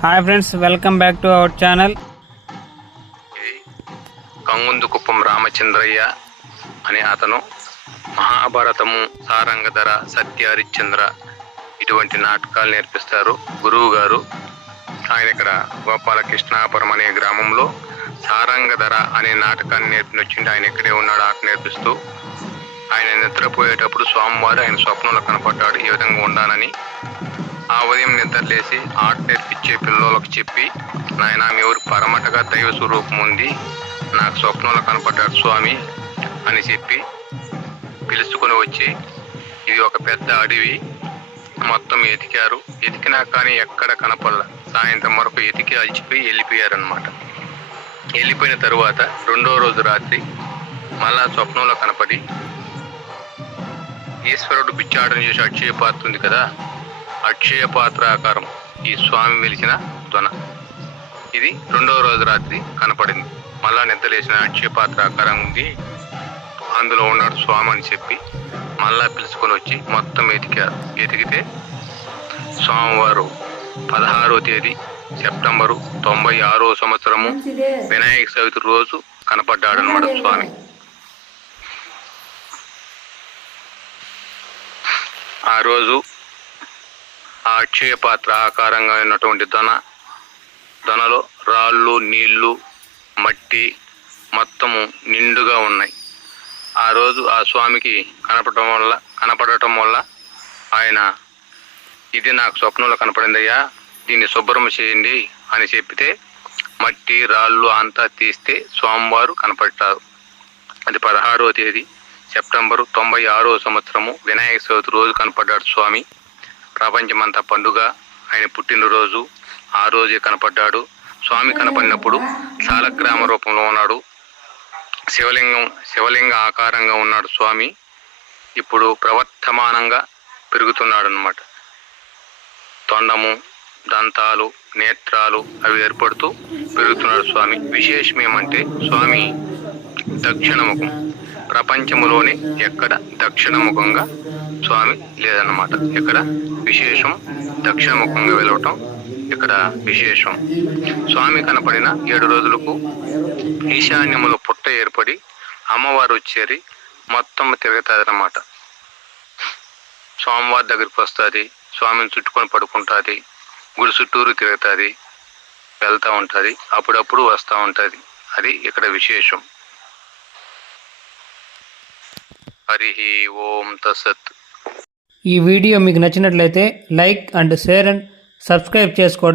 Hi friends, welcome back to our channel. కంగుందుకుప్పం రామచంద్రయ్య అనే అతను మహాభారతము, సారంగధర, సత్య హరిశ్చంద్ర ఇటువంటి నాటకాలు నేర్పిస్తారు గురువు గారు. ఆయన ఇక్కడ గోపాలకృష్ణాపురం అనే గ్రామంలో సారంగధర అనే నాటకాన్ని నేర్పినొచ్చింది. ఆయన ఇక్కడే ఉన్నాడు ఆట నేర్పిస్తూ. ఆయన నిద్రపోయేటప్పుడు స్వామివారు ఆయన స్వప్నంలో కనపడ్డాడు ఈ విధంగా ఉండాలని. ఆ ఉదయం నిద్రలేసి ఆట నేర్పించే పిల్లలకు చెప్పి, నాయన మీ ఊరు పరమటగా దైవ స్వరూపం ఉంది, నాకు స్వప్నంలో కనపడ్డాడు స్వామి అని చెప్పి పిలుచుకొని వచ్చి, ఇది ఒక పెద్ద అడవి, మొత్తం ఎతికారు. ఎతికినా కానీ ఎక్కడ కనపడల. సాయంత్రం వరకు ఎతికి అలిచిపోయి వెళ్ళిపోయారనమాట. వెళ్ళిపోయిన తరువాత రెండో రోజు రాత్రి మళ్ళా స్వప్నంలో కనపడి, ఈశ్వరుడు బిచ్చాటం చేసి అక్షయ పాత్ర ఉంది కదా, అక్షయ పాత్ర ఆకారం ఈ స్వామి వెలిసిన ధ్వన. ఇది రెండో రోజు రాత్రి కనపడింది. మళ్ళా నిద్రలేసిన అక్షయ పాత్ర ఆకారం ఉంది, అందులో ఉన్నాడు స్వామి అని చెప్పి మళ్ళా పిలుచుకొని వచ్చి మొత్తం ఎతికారు. ఎతికితే స్వామివారు 16వ తేదీ సెప్టెంబరు 96వ సంవత్సరము వినాయక చవితి రోజు కనపడ్డాడు అన్నమాట స్వామి. ఆ రోజు ఆ అక్షయ పాత్ర ఆకారంగా ఉన్నటువంటి దొనలో రాళ్ళు, నీళ్లు, మట్టి మొత్తము నిండుగా ఉన్నాయి. ఆ రోజు ఆ స్వామికి కనపడటం వల్ల ఆయన, ఇది నాకు స్వప్నంలో కనపడిందయ్యా, దీన్ని శుభ్రం చేయండి అని చెప్పితే మట్టి, రాళ్ళు అంతా తీస్తే స్వామివారు కనపడ్డారు. అది 16వ తేదీ సెప్టెంబరు 96వ సంవత్సరము వినాయక చవితి రోజు కనపడ్డాడు స్వామి. ప్రపంచమంతా పండుగ, ఆయన పుట్టినరోజు ఆ రోజే కనపడ్డాడు స్వామి. కనపడినప్పుడు శాలగ్రామ రూపంలో ఉన్నాడు, శివలింగ ఆకారంగా ఉన్నాడు స్వామి. ఇప్పుడు ప్రవర్తమానంగా పెరుగుతున్నాడు అన్నమాట. తొండము, దంతాలు, నేత్రాలు అవి ఏర్పడుతూ పెరుగుతున్నాడు స్వామి. విశేషం ఏమంటే స్వామి దక్షిణముఖం. ప్రపంచంలోనే ఎక్కడ దక్షిణముఖంగా స్వామి లేదన్నమాట. ఇక్కడ విశేషం దక్షిణముఖంగా వెళ్ళటం ఇక్కడ విశేషం. స్వామి కనపడిన 7 రోజులకు ఈశాన్యములో పుట్ట ఏర్పడి అమ్మవారు వచ్చేరి మొత్తం తిరుగుతుంది అన్నమాట. స్వామివారి దగ్గరికి వస్తుంది, స్వామిని చుట్టుకొని పడుకుంటుంది, గుడి చుట్టూరు తిరుగుతుంది, వెళ్తూ ఉంటుంది, అప్పుడప్పుడు వస్తూ ఉంటుంది. అది ఇక్కడ విశేషం. హరి ఓం తత్సత్. ఈ వీడియో మీకు నచ్చినట్లయితే like and share and subscribe చేసుకోవడం